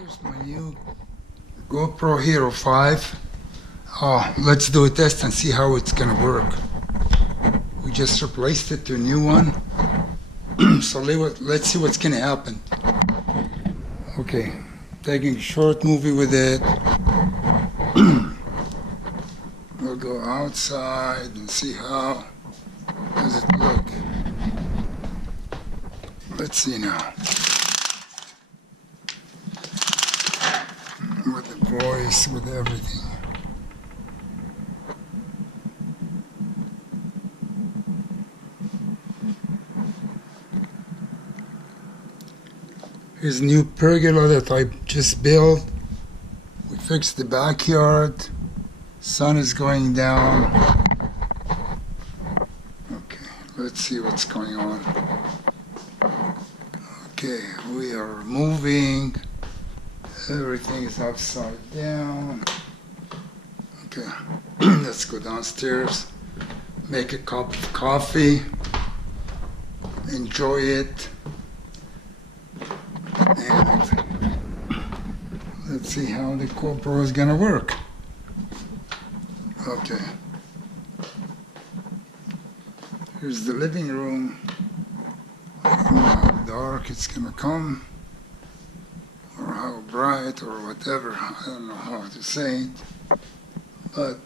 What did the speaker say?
Here's my new GoPro Hero 5. Let's do a test and see how it's gonna work. We just replaced it to a new one. So let's see what's gonna happen. Okay, taking a short movie with it. We'll go outside and see how does it look. Let's see now. With the voice, with everything. Here's a new pergola that I just built. We fixed the backyard. Sun is going down. Okay, let's see what's going on. Okay, we are moving. Everything is upside down. Okay, let's go downstairs, make a cup of coffee, enjoy it, and let's see how the GoPro is gonna work. Okay, here's the living room. I don't know how dark it's gonna come, or how bright, or whatever. I don't know how to say it, but